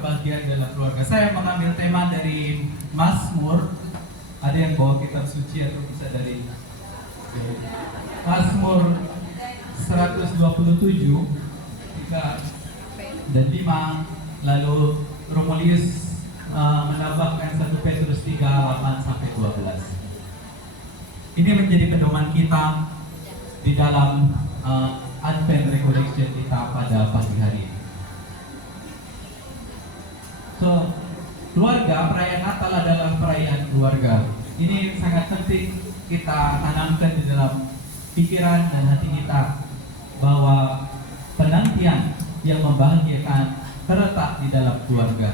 kebahagiaan dalam keluarga. Saya mengambil tema dari Mazmur. Ada yang bawa kitab suci atau bisa dari Mazmur 127 3 dan 5. Lalu Romulius menambahkan 1 Petrus 3 8 sampai 12. Ini menjadi pedoman kita di dalam Advent Recollection kita pada pagi hari ini. So, keluarga, perayaan Natal adalah perayaan keluarga. Ini sangat penting kita tanamkan di dalam pikiran dan hati kita bahwa penantian yang membahagiakan terletak di dalam keluarga.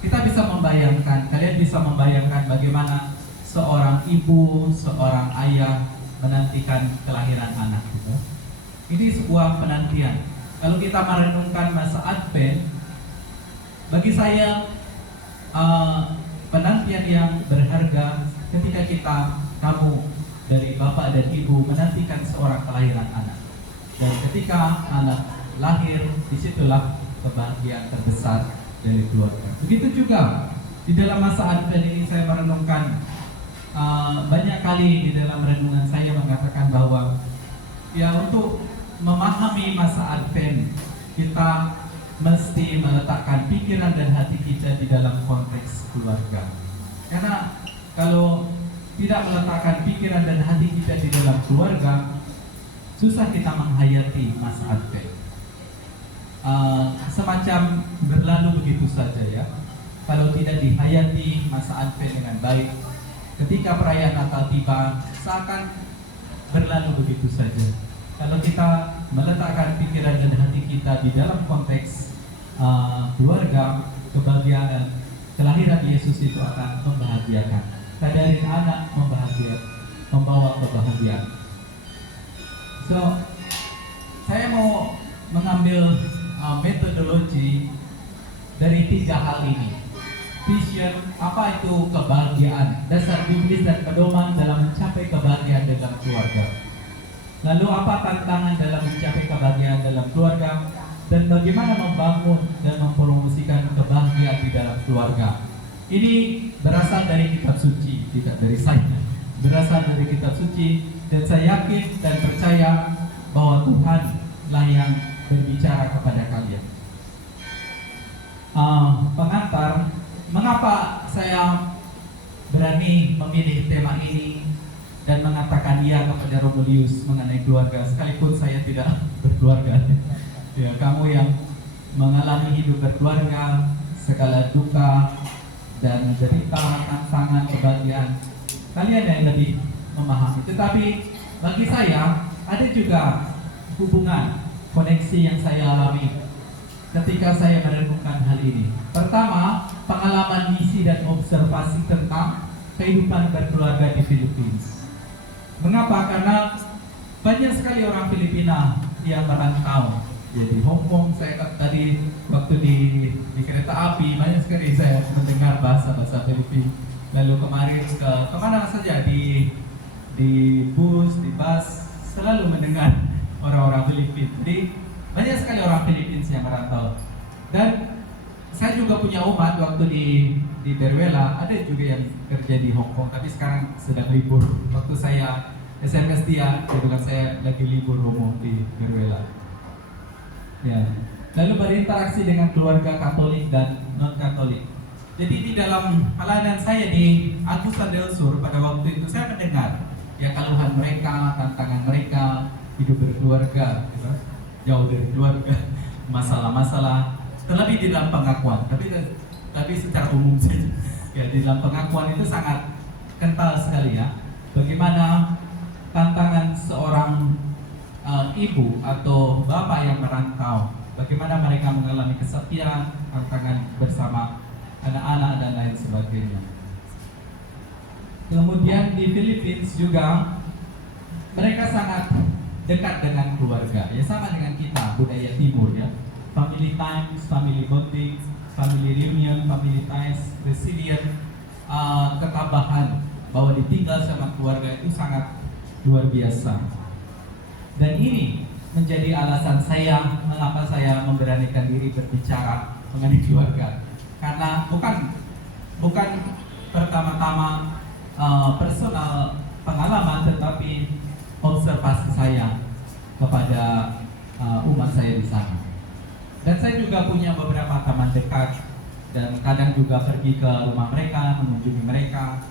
Kita bisa membayangkan, kalian bisa membayangkan bagaimana seorang ibu, seorang ayah menantikan kelahiran anak gitu. Ini sebuah penantian. Kalau kita merenungkan masa Advent, bagi saya penantian yang berharga ketika kamu dari bapak dan ibu menantikan seorang kelahiran anak. Dan ketika anak lahir, disitulah kebahagiaan terbesar dari keluarga. Begitu juga di dalam masa Advent ini saya merenungkan banyak kali di dalam renungan saya mengatakan bahwa ya untuk memahami masa Advent kita mesti meletakkan pikiran dan hati kita di dalam konteks keluarga. Karena kalau tidak meletakkan pikiran dan hati kita di dalam keluarga, susah kita menghayati masa Advent. Semacam berlalu begitu saja ya. Kalau tidak dihayati masa Advent dengan baik, ketika perayaan Natal tiba, seakan berlalu begitu saja. Kalau kita meletakkan pikiran dan hati kita di dalam konteks keluarga, kebahagiaan kelahiran Yesus itu akan membahagiakan. Kadarin anak membawa kebahagiaan. So, saya mau mengambil metodologi dari 3 hal ini. Vision, apa itu kebahagiaan, dasar biblis dan pedoman dalam mencapai kebahagiaan dalam keluarga. Lalu apa tantangan dalam mencapai kebahagiaan dalam keluarga, dan bagaimana membangun dan mempromosikan kebahagiaan di dalam keluarga. Ini berasal dari kitab suci, tidak dari saya. Berasal dari kitab suci, dan saya yakin dan percaya bahwa Tuhanlah yang berbicara kepada kalian. Pengantar, mengapa saya berani memilih tema ini dan mengatakan iya kepada Romulius mengenai keluarga, sekalipun saya tidak berkeluarga. Ya, kamu yang mengalami hidup berkeluarga, segala duka dan derita, tantangan, kebahagiaan, kalian yang lebih memahami. Tetapi bagi saya ada juga hubungan, koneksi yang saya alami ketika saya merenungkan hal ini. Pertama, pengalaman misi dan observasi tentang kehidupan berkeluarga di Filipina. Mengapa? Karena banyak sekali orang Filipina yang merantau. Jadi Hong Kong, saya tadi waktu di kereta api banyak sekali saya mendengar bahasa Filipina. Lalu kemarin ke kemana saja di bus, di bus selalu mendengar orang-orang Filipina. Jadi banyak sekali orang Filipina yang merantau. Dan saya juga punya umat waktu di Berwela, ada juga yang kerja di Hong Kong, tapi sekarang sedang libur. Waktu saya SMS dia bilang saya lagi libur romo di Berwela. Ya. Lalu berinteraksi dengan keluarga Katolik dan non-Katolik. Jadi di dalam pelayanan saya di Agusan del Sur pada waktu itu saya mendengar ya keluhan mereka, tantangan mereka, hidup berkeluarga, gitu. Jauh dari keluarga, masalah-masalah, terlebih di dalam pengakuan. Tapi secara umum saja. Ya, di dalam pengakuan itu sangat kental sekali ya. Bagaimana tantangan seorang ibu atau bapak yang merantau, bagaimana mereka mengalami kesepian, tantangan bersama anak-anak dan lain sebagainya. Kemudian di Philippines juga mereka sangat dekat dengan keluarga, ya sama dengan kita budaya timur ya, family times, family bonding, family reunion, family ties, resilient, ketabahan bahwa ditinggal sama keluarga itu sangat luar biasa. Dan ini menjadi alasan saya mengapa saya memberanikan diri berbicara mengenai keluarga. Karena bukan pertama-tama personal pengalaman, tetapi observasi saya kepada umat saya di sana. Dan saya juga punya beberapa teman dekat dan kadang juga pergi ke rumah mereka, mengunjungi mereka,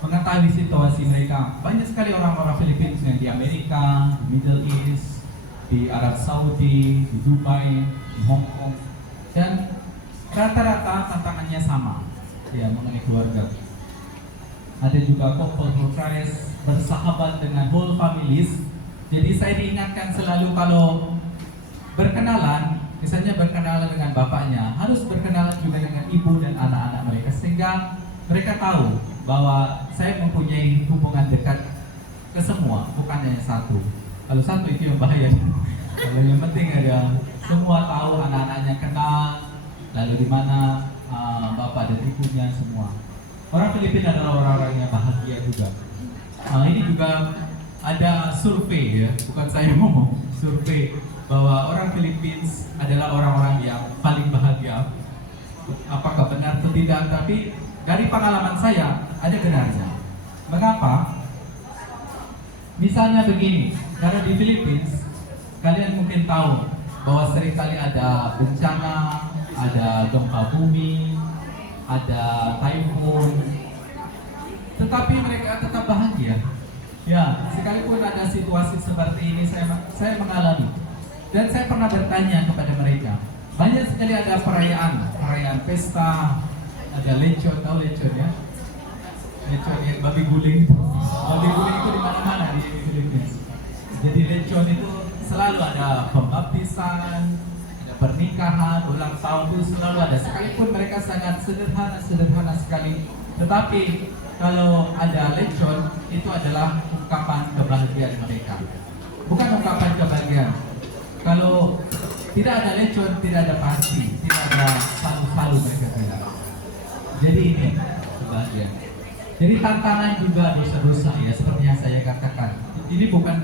mengetahui situasi mereka. Banyak sekali orang-orang Filipina yang di Amerika, di Middle East, di Arab Saudi, di Dubai, di Hong Kong, dan rata-rata tantangannya sama, ya, mengenai keluarga. Ada juga couple who tries bersahabat dengan whole families. Jadi saya diingatkan selalu kalau berkenalan, misalnya berkenalan dengan bapaknya, harus berkenalan juga dengan ibu dan anak-anak mereka, sehingga mereka tahu bahwa saya mempunyai hubungan dekat ke semua, bukan hanya satu. Kalau satu itu yang bahaya. Kalau yang penting ada semua tahu, anak-anaknya kenal, lalu di mana bapak dan ibunya semua. Orang Filipina adalah orang-orang yang bahagia juga. Ini juga ada survei, ya, bukan saya ngomong, survei bahwa orang Philippines adalah orang-orang yang paling bahagia. Apakah benar atau tidak? Tapi dari pengalaman saya ada benarnya. Mengapa? Misalnya begini, karena di Philippines kalian mungkin tahu bahwa seringkali ada bencana, ada gempa bumi, ada typhoon, tetapi mereka tetap bahagia. Ya, sekalipun ada situasi seperti ini, saya mengalami. Dan saya pernah bertanya kepada mereka. Banyak sekali ada perayaan pesta, ada lechon, tahu lechon ya? Lechon yang babi guling. Babi guling itu di mana-mana di Filipina. Jadi lechon itu selalu ada pembaptisan, ada pernikahan, ulang tahun itu selalu ada. Sekalipun mereka sangat sederhana sekali. Tetapi kalau ada lechon, itu adalah ungkapan kebahagiaan mereka. Bukan ungkapan kebahagiaan. Kalau tidak ada lechon, tidak ada party, tidak ada salu-salu mereka bilang. Jadi ini kebahagiaan. Jadi tantangan juga dosa-dosa, ya, seperti yang saya katakan. Ini bukan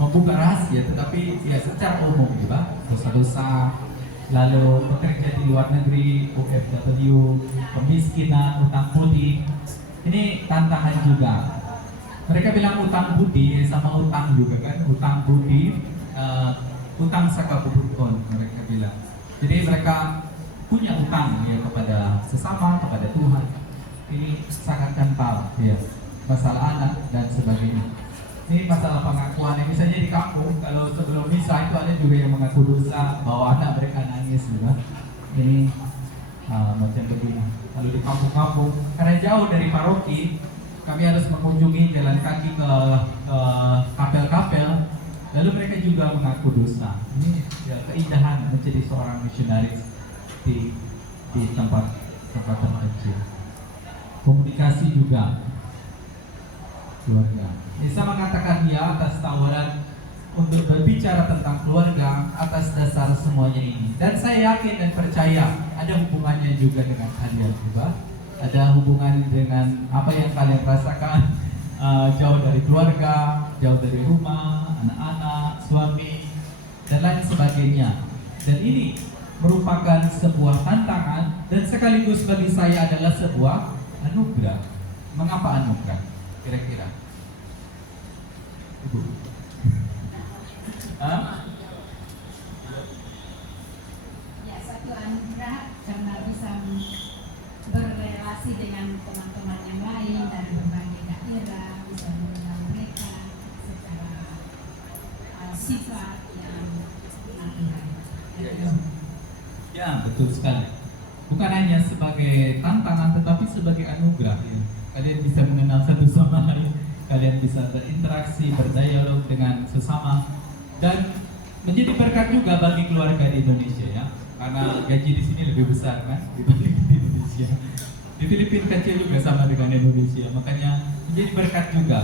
membuka rahasia, tetapi ya secara umum, ya, dosa-dosa. Lalu bekerja di luar negeri, UFW, kemiskinan, utang budi. Ini tantangan juga. Mereka bilang utang budi sama utang juga kan, utang budi, utang saka bubukon mereka bilang. Jadi mereka punya utang, ya, kepada sesama, kepada Tuhan. Ini sangat kental, ya, masalah anak dan sebagainya. Ini masalah pengakuan, yang misalnya di kampung, kalau sebelum misa itu ada juga yang mengaku dosa bahwa anak mereka nangis, juga. Ini macam begini. Lalu di kampung-kampung, karena jauh dari paroki, kami harus mengunjungi jalan kaki ke kapel-kapel. Lalu mereka juga mengaku dosa. Ini ya, keindahan menjadi seorang misionaris di tempat terpencil. Komunikasi juga keluarga. Bisa mengatakan ya atas tawaran untuk berbicara tentang keluarga atas dasar semuanya ini. Dan saya yakin dan percaya ada hubungannya juga dengan kalian juga. Ada hubungan dengan apa yang kalian rasakan, jauh dari keluarga, jauh dari rumah, anak-anak, suami, dan lain sebagainya. Dan ini merupakan sebuah tantangan dan sekaligus bagi saya adalah sebuah anugerah. Mengapa anugerah? Kira-kira? Ibu? Ya, satu anugerah karena bisa berrelasi dengan teman-teman yang lain dari berbagai daerah, bisa mengenal mereka secara sifat yang natural. Ya, betul sekali. Bukan hanya sebagai tantangan, tetapi sebagai anugerah. Ya. Kalian bisa mengenal satu sama lain, kalian bisa berinteraksi, berdialog dengan sesama, dan menjadi berkat juga bagi keluarga di Indonesia, ya. Karena gaji di sini lebih besar kan dibanding di Indonesia. Di Filipina kecil juga sama dengan Indonesia, makanya menjadi berkat juga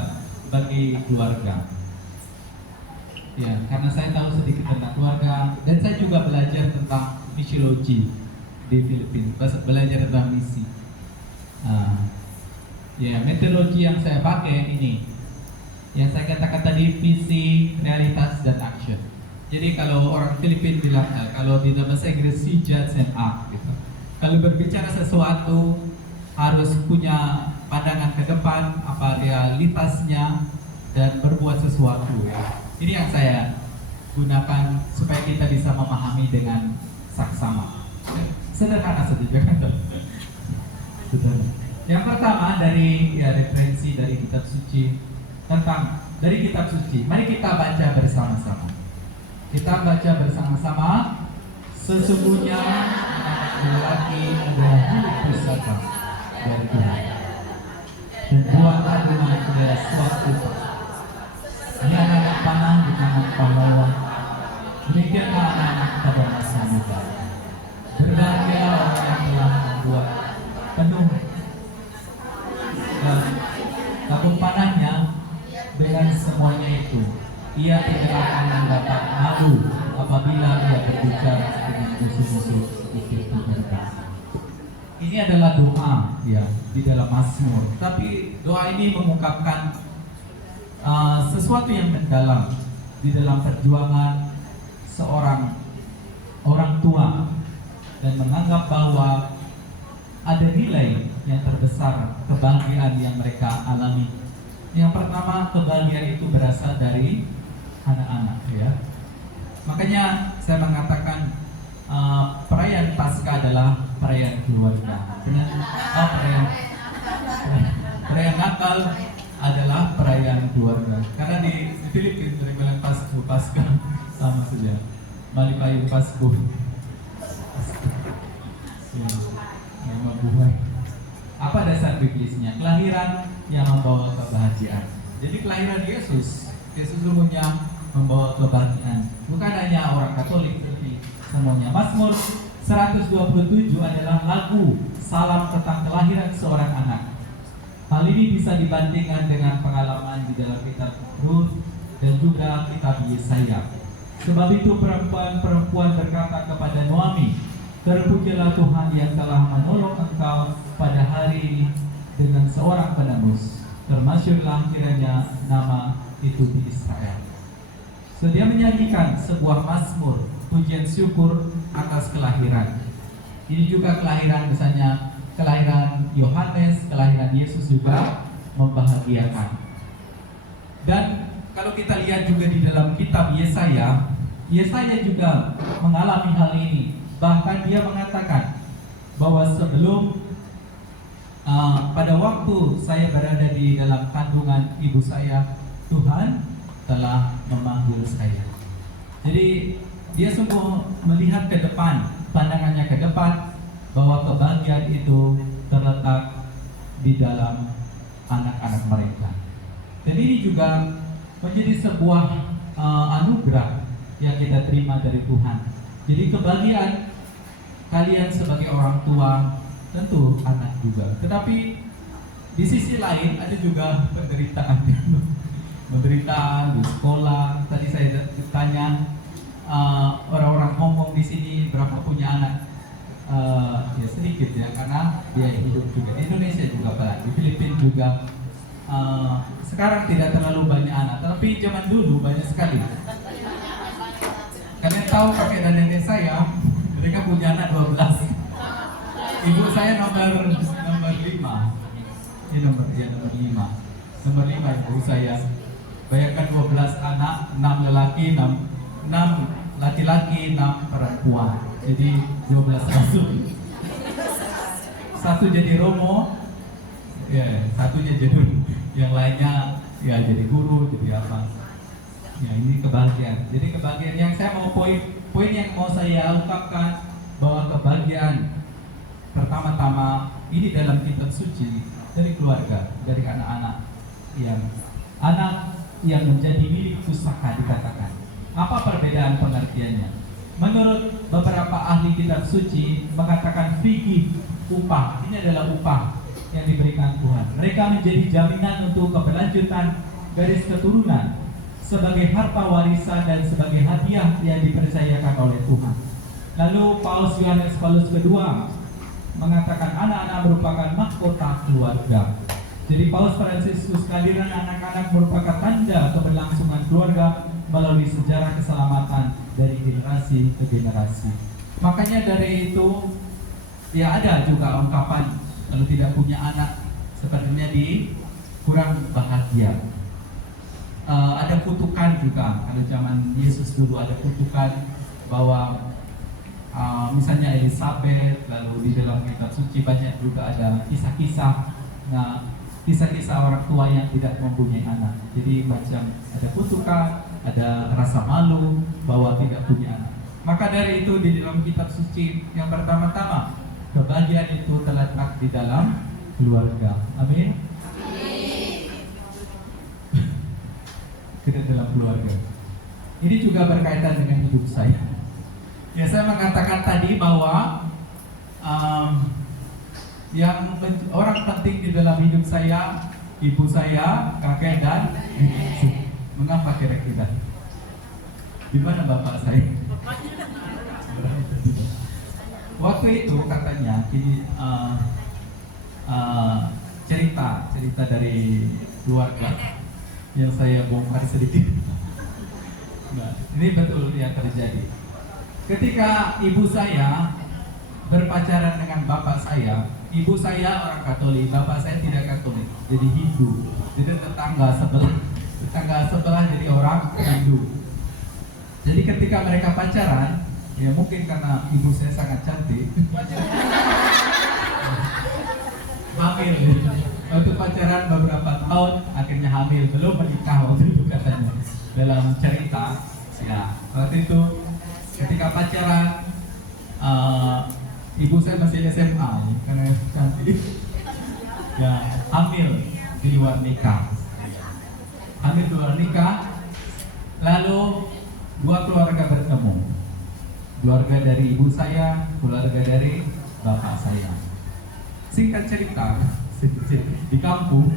bagi keluarga. Ya, karena saya tahu sedikit tentang keluarga dan saya juga belajar tentang misiologi di Filipina, belajar tentang misi. Ya, metodologi yang saya pakai ini, yang saya katakan tadi, visi, realitas, dan action. Jadi kalau orang Filipina bilang, kalau di dalam bahasa Inggris see, judge, and act gitu. Kalau berbicara sesuatu harus punya pandangan ke depan, apa realitasnya, dan berbuat sesuatu ya. Ini yang saya gunakan supaya kita bisa memahami dengan saksama. Sederhana saja kan? Sederhana. Yang pertama dari referensi dari kitab suci tentang dari kitab suci. Mari kita baca bersama-sama. Kita baca bersama-sama. Sesungguhnya anak lelaki adalah milik pusaka dari Tuhan. Dan buah kandungan adalah suatu. Ini anak panah di tangan pahlawan. Demikianlah anak pada masa muda. Berbahagialah orang yang telah membuat penuh dan tabung panahnya dengan semuanya itu. Ia tidak akan mendapat malu apabila ia berbicara dengan musuh-musuh itu mereka. Ini adalah doa ya di dalam Mazmur. Tapi doa ini mengungkapkan sesuatu yang mendalam di dalam perjuangan seorang orang tua dan menganggap bahwa ada nilai yang terbesar kebahagiaan yang mereka alami. Yang pertama, kebahagiaan itu berasal dari anak-anak ya. Makanya saya mengatakan perayaan Paskah adalah perayaan keluarga. Perayaan Natal adalah perayaan keluarga. Karena di Filipina mereka bilang Paskah sama saja. Bali payung Paskah. Nama buah. Apa dasar biblisnya? Kelahiran yang membawa kebahagiaan. Jadi kelahiran Yesus sesungguhnya membawa kebahagiaan. Bukan hanya orang Katolik, tapi semuanya. Mazmur 127 adalah lagu salam tentang kelahiran seorang anak. Hal ini bisa dibandingkan dengan pengalaman di dalam kitab Rut dan juga kitab Yesaya. Sebab itu perempuan-perempuan berkata kepada Noami, terpujilah Tuhan yang telah menolong engkau pada hari ini dengan seorang penebus. Termasyurlah kiranya nama itu di Israel. So, dia menyanyikan sebuah mazmur pujian syukur atas kelahiran. Ini juga kelahiran, misalnya kelahiran Yohanes, kelahiran Yesus juga membahagiakan. Dan kalau kita lihat juga di dalam kitab Yesaya, Yesaya juga mengalami hal ini. Bahkan dia mengatakan bahwa sebelum pada waktu saya berada di dalam kandungan ibu saya, Tuhan telah memanggil saya. Jadi dia sungguh melihat ke depan, pandangannya ke depan, bahwa kebahagiaan itu terletak di dalam anak-anak mereka. Dan ini juga menjadi sebuah anugerah yang kita terima dari Tuhan. Jadi kebahagiaan kalian sebagai orang tua, tentu anak juga. Tetapi di sisi lain ada juga penderitaan. Penderitaan di sekolah. Tadi saya tanya orang-orang ngomong di sini berapa punya anak. Ya sedikit ya, karena dia hidup juga di Indonesia juga, Pak. Di Filipina juga sekarang tidak terlalu banyak anak, tapi zaman dulu banyak sekali. Kalian tahu kakek dan nenek saya, mereka punya anak 12. Ibu saya nomor 5. Ini nomor 5. Nomor 5 ibu saya. Bayangkan 12 anak, 6 lelaki, 6 laki-laki, 6 perempuan. Jadi 12 rasul. Satu jadi romo, ya, satunya jadi, yang lainnya ya jadi guru, jadi apa. Ya, ini kebahagiaan. Jadi kebahagiaan yang saya mau poin yang mau saya ungkapkan, bahwa kebahagiaan pertama-tama ini dalam kitab suci dari keluarga, dari anak-anak yang menjadi milik pusaka dikatakan. Apa perbedaan pengertiannya? Menurut beberapa ahli kitab suci mengatakan fikih upah. Ini adalah upah yang diberikan Tuhan. Mereka menjadi jaminan untuk keberlanjutan garis keturunan sebagai harta warisan dan sebagai hadiah yang dipercayakan oleh Tuhan. Lalu Paus Yohanes Paulus kedua mengatakan anak-anak merupakan mahkota keluarga. Jadi Paus Fransiskus, kehadiran anak-anak merupakan tanda keberlangsungan keluarga melalui sejarah keselamatan dari generasi ke generasi. Makanya dari itu ya ada juga ungkapan kalau tidak punya anak sepertinya di kurang bahagia. Ada kutukan juga, kalau zaman Yesus dulu ada kutukan bahwa misalnya Elizabeth, lalu di dalam kitab suci banyak juga ada kisah-kisah. Nah, kisah-kisah orang tua yang tidak mempunyai anak. Jadi macam ada kutukan, ada rasa malu bahwa tidak punya anak. Maka dari itu di dalam kitab suci yang pertama-tama, kebahagiaan itu terletak di dalam keluarga. Amin. Kita dalam keluarga. Ini juga berkaitan dengan hidup saya. Ya, saya mengatakan tadi bahwa orang penting di dalam hidup saya, ibu saya, kakek dan mengapa kira-kira? Di mana bapak saya? Waktu itu katanya cerita dari keluarga yang saya bongkar sedikit. Nah, ini betul yang terjadi. Ketika ibu saya berpacaran dengan bapak saya, ibu saya orang Katolik, bapak saya tidak Katolik, jadi Hindu. Jadi tetangga sebelah jadi orang Hindu. Jadi ketika mereka pacaran, ya mungkin karena ibu saya sangat cantik, hamil. Waktu pacaran beberapa tahun, akhirnya hamil, belum menikah waktu itu katanya. Dalam cerita, ya waktu itu ketika pacaran, ibu saya masih SMA karena cantik, ya hamil di luar nikah. Lalu dua keluarga bertemu, keluarga dari ibu saya, keluarga dari bapak saya. Singkat cerita di kampung,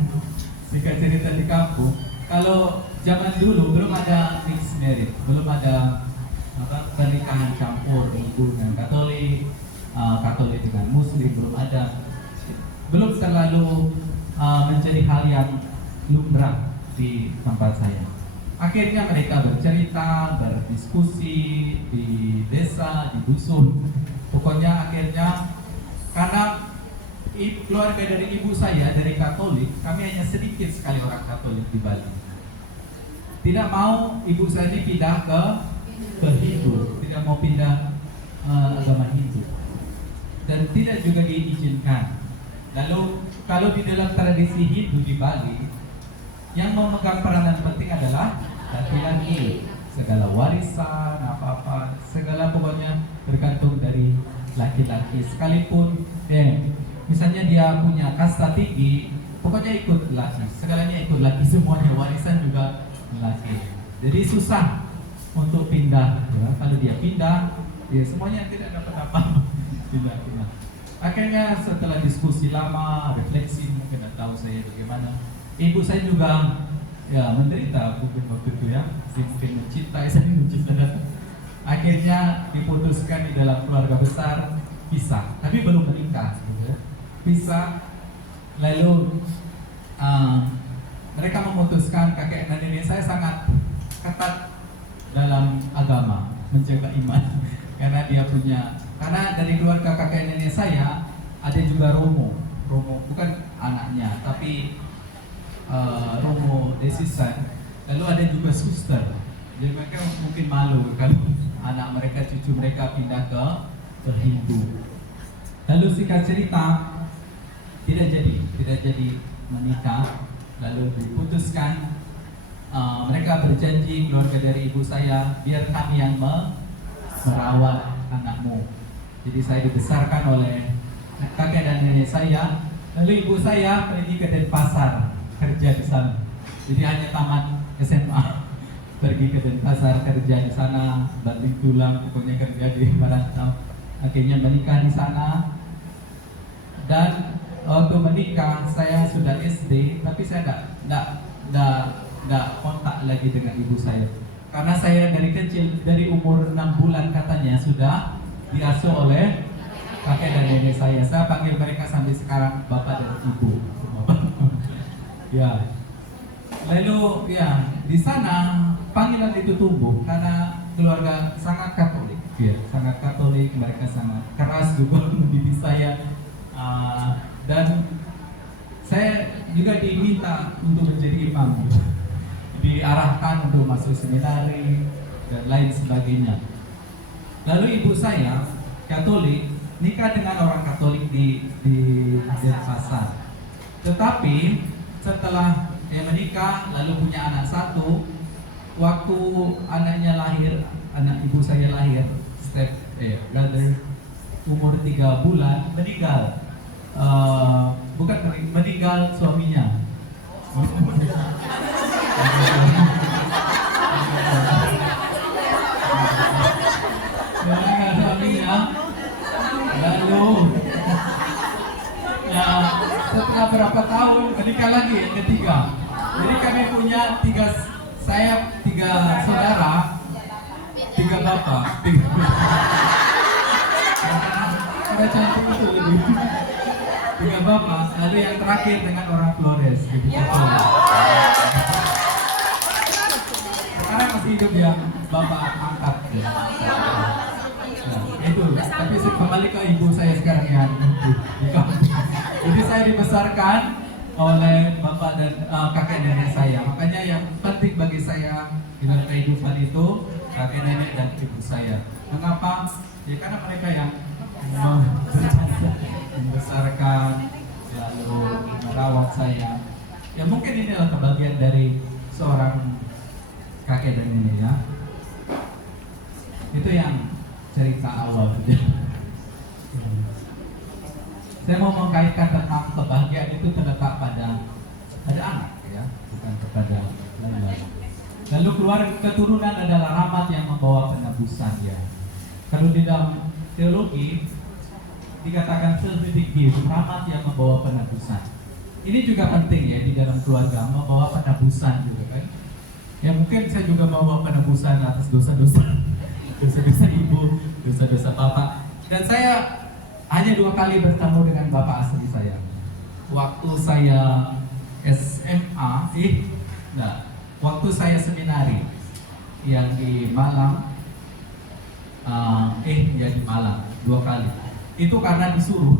kalau zaman dulu belum ada mixed marriage, belum ada pernikahan campur hubungan Katolik dengan Muslim, belum terlalu menjadi hal yang lumrah di tempat saya. Akhirnya mereka bercerita, berdiskusi di desa, di dusun. Pokoknya akhirnya karena keluarga dari ibu saya dari Katolik, kami hanya sedikit sekali orang Katolik di Bali. Tidak mau ibu saya ini pindah ke Hindu, tidak mau pindah agama Hindu, dan tidak juga diizinkan. Lalu kalau di dalam tradisi Hindu di Bali, yang memegang peranan penting adalah laki-laki. Segala warisan, apa-apa, segala pokoknya bergantung dari laki-laki. Sekalipun misalnya dia punya kasta tinggi, pokoknya ikut laki, segalanya ikut laki, semuanya warisan juga laki. Jadi susah untuk pindah, ya. Kalau dia pindah, ya semuanya tidak dapat apa. Pindah. Akhirnya setelah diskusi lama, refleksi, mungkin tahu saya bagaimana. Ibu saya juga ya menderita mungkin waktu itu ya, mungkin mencintai, saya mencintai. Akhirnya diputuskan di dalam keluarga besar pisah, tapi belum menikah. Pisah, lalu mereka memutuskan, kakek dan nenek saya sangat ketat dalam agama, menjaga iman, karena dari keluarga kakek nenek saya ada juga Romo bukan anaknya, tapi Romo desisan, lalu ada juga suster. Jadi mereka mungkin malu kalau anak mereka, cucu mereka pindah ke Hindu. Lalu singkat cerita, tidak jadi menikah. Lalu diputuskan, mereka berjanji, keluarga dari ibu saya, biar kami yang merawat anakmu. Jadi saya dibesarkan oleh kakek dan nenek saya. Lalu ibu saya pergi ke Denpasar, kerja di sana. Jadi hanya tamat SMA, pergi ke Denpasar, kerja di sana, banting tulang, pokoknya kerja di merantau. Akhirnya menikah di sana. Dan waktu menikah saya sudah SD, tapi saya tidak kontak lagi dengan ibu saya. Karena saya dari kecil, dari umur 6 bulan katanya sudah diasuh oleh kakek dan nenek saya. Saya panggil mereka sampai sekarang bapak dan ibu. Ya. Lalu ya di sana panggilan itu tumbuh karena keluarga sangat Katolik, ya, sangat Katolik, mereka sangat keras juga mendidik saya. Dan saya juga diminta untuk menjadi imam, diarahkan untuk masuk seminari dan lain sebagainya. Lalu ibu saya Katolik, nikah dengan orang Katolik di Denpasar. Tetapi setelah menikah lalu punya anak satu, waktu anaknya lahir, anak ibu saya lahir, brother umur 3 bulan meninggal. Bukan meninggal suaminya. Meninggal suaminya. Lalu ya setelah berapa tahun menikah lagi yang ketiga. Jadi kami punya tiga saudara, 3 bapak. Karena cantik itu lebih. 3 bapak, lalu yang terakhir dengan orang Flores. Sekarang masih hidup yang bapak angkat. Itu, tapi kembali ke ibu saya sekarang ya. Jadi saya dibesarkan oleh bapak dan kakek nenek saya. Makanya yang penting bagi saya di dalam kehidupan itu kakek nenek dan ibu saya. Mengapa? Ya karena mereka yang membesarkan, lalu merawat saya. Ya mungkin ini adalah kebahagiaan dari seorang kakek dan nenek ya. Itu yang cerita awal. Saya mau mengkaitkan tentang kebahagiaan itu terletak pada anak ya, bukan kepada lain-lain. Lalu keturunan adalah rahmat yang membawa penebusan ya. Kalau di dalam teologi dikatakan salvific gift, rahmat yang membawa penebusan. Ini juga penting ya di dalam keluarga, membawa penebusan juga kan. Ya mungkin saya juga membawa penebusan atas dosa-dosa ibu, dosa-dosa bapak. Dan saya hanya 2 kali bertemu dengan bapak asli saya. Waktu saya SMA, waktu saya seminari yang di Malang, ya di Malang 2 kali. Itu karena disuruh.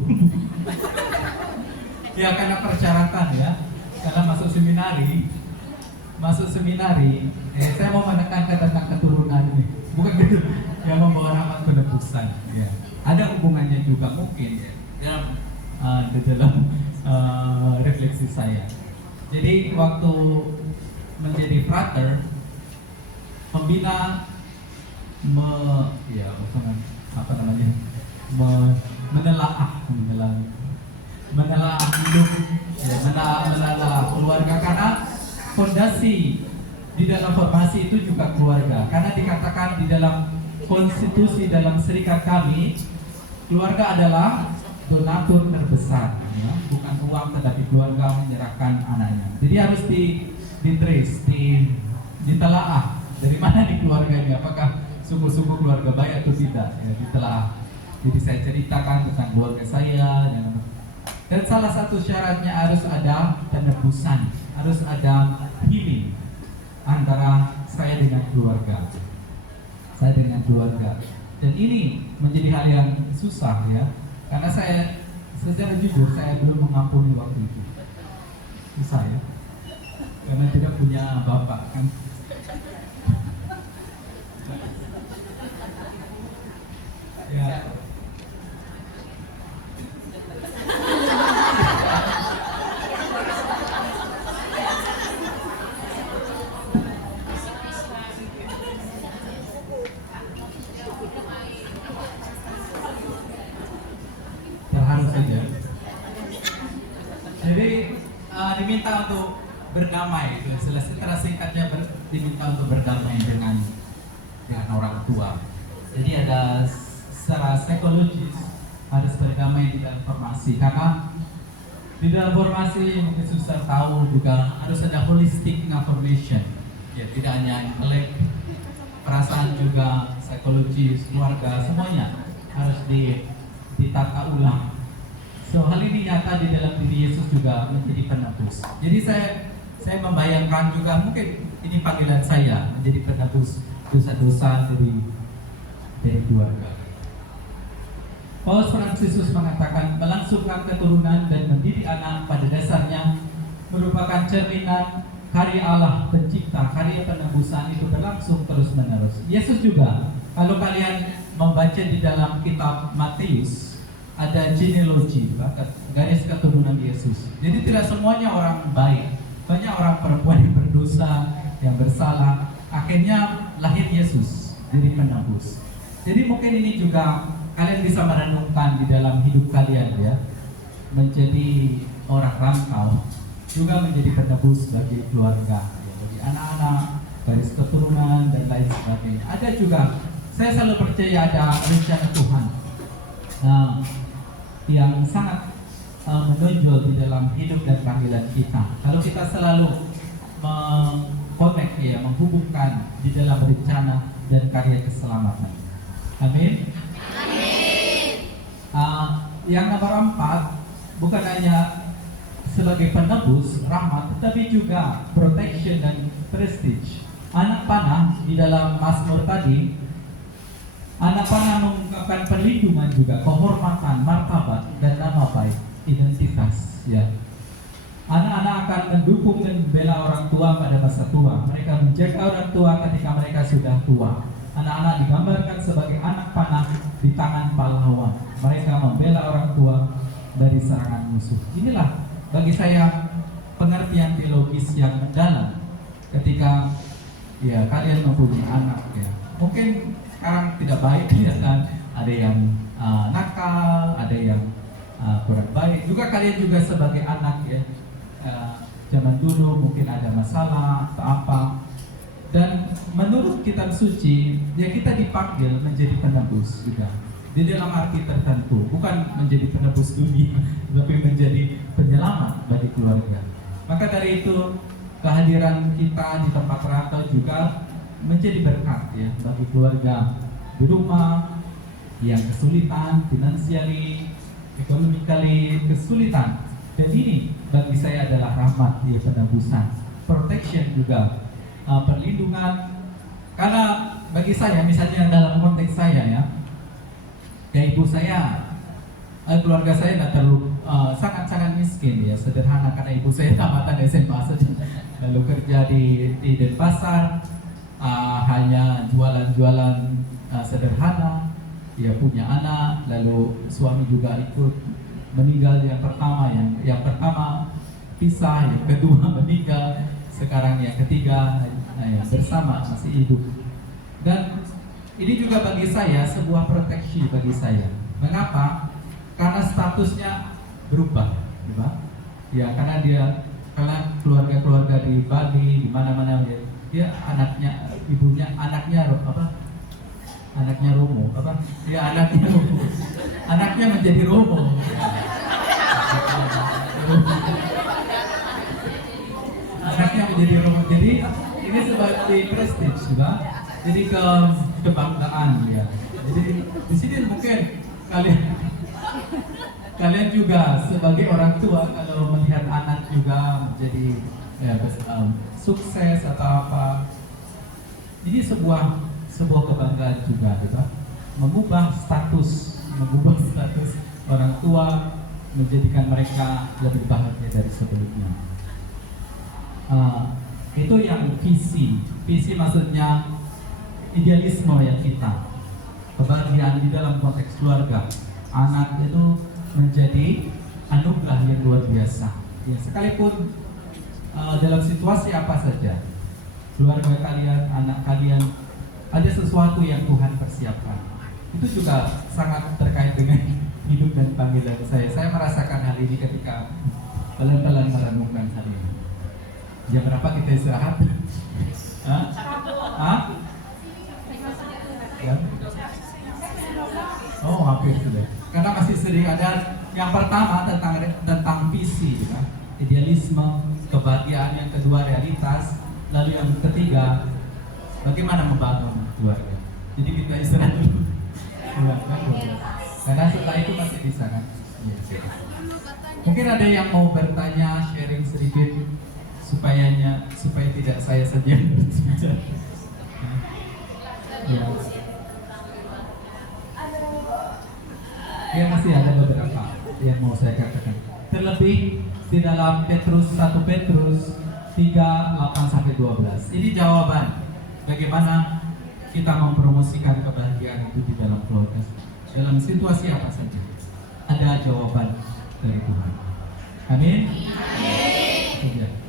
Ya karena persyaratan ya, karena masuk seminari, saya mau menekankan tentang keturunan ini, bukan gitu, yang membawa rahmat penebusan. Ya. Ada hubungannya juga mungkin ya, dalam refleksi saya. Jadi waktu menjadi frater, membina, menelaah hidup, ya, menelaah keluarga, karena fondasi di dalam formasi itu juga keluarga. Karena dikatakan di dalam konstitusi, dalam serikat kami, keluarga adalah donatur terbesar, ya. Bukan uang, tetapi keluarga menyerahkan anaknya. Jadi harus ditelaah dari mana di keluarganya, apakah sungguh-sungguh keluarga baik atau tidak, ya, ditelaah. Jadi saya ceritakan tentang keluarga saya, dan salah satu syaratnya harus ada penebusan, harus ada healing antara saya dengan keluarga. Dan ini menjadi hal yang susah ya, karena saya secara jujur saya belum mengampuni waktu itu. Susah ya, karena tidak punya bapak kan. Ya. Terharu saja. Jadi diminta untuk berdamai, itu secara singkatnya diminta untuk berdamai dengan orang tua. Jadi ada secara psikologis harus berdamai di dalam formasi, karena di dalam formasi mungkin susah tahu juga harus ada holistic information, ya, tidak hanya intelek, perasaan juga, psikologis, keluarga, semuanya harus ditata ulang. So hal ini nyata di dalam diri Yesus juga menjadi penebus. Jadi saya saya membayangkan juga mungkin ini panggilan saya menjadi penebus dosa-dosa dari keluarga. Paus Fransiskus mengatakan melangsungkan keturunan dan mendidik anak pada dasarnya merupakan cerminan karya Allah pencipta, karya penebusan itu berlangsung terus-menerus. Yesus juga, kalau kalian membaca di dalam kitab Matius, ada genealogi, garis keturunan Yesus. Jadi tidak semuanya orang baik, banyak orang perempuan yang berdosa, yang bersalah. Akhirnya lahir Yesus jadi penebus. Jadi mungkin ini juga kalian bisa merenungkan di dalam hidup kalian ya, menjadi orang rantau juga menjadi penebus bagi keluarga, ya, bagi anak-anak, garis keturunan dan lain sebagainya. Ada juga, saya selalu percaya ada rencana Tuhan yang sangat menonjol di dalam hidup dan panggilan kita. Kalau kita selalu connect ya, menghubungkan di dalam rencana dan karya keselamatan. Amin. Yang nomor 4 bukan hanya sebagai penebus rahmat, tetapi juga protection dan prestige. Anak panah di dalam Mazmur tadi, anak panah mengungkapkan perlindungan juga, kehormatan, martabat dan nama baik, identitas. Ya, anak-anak akan mendukung dan membela orang tua pada masa tua. Mereka menjaga orang tua ketika mereka sudah tua. Anak-anak digambarkan sebagai anak panah di tangan pahlawan. Mereka membela orang tua dari serangan musuh. Inilah bagi saya pengertian teologis yang mendalam ketika ya kalian mempunyai anak ya. Mungkin sekarang tidak baik ya kan, ada yang nakal, ada yang kurang baik. Juga kalian juga sebagai anak ya, zaman dulu mungkin ada masalah atau apa. Dan menurut kitab suci, ya kita dipanggil menjadi penebus juga. Di dalam arti tertentu, bukan menjadi penebus dunia, tapi menjadi penyelamat bagi keluarga. Maka dari itu, kehadiran kita di tempat rantau juga menjadi berkat ya bagi keluarga di rumah yang kesulitan, finansially, ekonomikali kesulitan. Dan ini bagi saya adalah rahmat ya, penebusan, protection juga. Perlindungan, karena bagi saya misalnya dalam konteks saya ya, kayak ibu saya, keluarga saya tidak terlalu sangat-sangat miskin ya, sederhana karena ibu saya tamatan SMA saja, lalu kerja di Denpasar, hanya jualan-jualan sederhana, ya punya anak, lalu suami juga ikut meninggal yang pertama pisah, yang kedua meninggal, sekarang yang ketiga ya, bersama masih hidup. Dan ini juga bagi saya sebuah proteksi bagi saya. Mengapa? Karena statusnya berubah, ya karena keluarga-keluarga di Bali, di mana-mana dia anaknya, ibunya anaknya Romo, anaknya menjadi Romo. Anaknya menjadi Romo. Jadi ini sebagai prestige juga. Jadi kebanggaan ya. Jadi di sini mungkin kalian juga sebagai orang tua kalau melihat anak juga menjadi ya, sukses atau apa, ini sebuah kebanggaan juga, gitu. Mengubah status orang tua, menjadikan mereka lebih bahagia dari sebelumnya. Itu yang visi maksudnya idealisme yang kita, kebahagiaan di dalam konteks keluarga. Anak itu menjadi anugerah yang luar biasa ya, sekalipun dalam situasi apa saja, keluarga kalian, anak kalian, ada sesuatu yang Tuhan persiapkan. Itu juga sangat terkait dengan hidup dan panggilan saya. Saya merasakan hal ini ketika pelan-pelan merenungkan hal ini. Jam berapa kita istirahat? Ya? Oh, hampir sudah. Karena masih sering ada yang pertama tentang visi, ya? Idealisme, kebahagiaan, yang kedua realitas, lalu yang ketiga bagaimana membangun keluarga. Jadi kita istirahat dulu. Karena setelah itu masih bisa kan? Ya. Mungkin ada yang mau bertanya, sharing sedikit supaya tidak saya saja yang berbicara. Ya. Ya, masih ada beberapa yang mau saya katakan. Terlebih di dalam Petrus 1 Petrus 3:8-12. Ini jawaban bagaimana kita mempromosikan kebahagiaan itu di dalam keluarga. Dalam situasi apa saja ada jawaban dari Tuhan. Amin. Amin.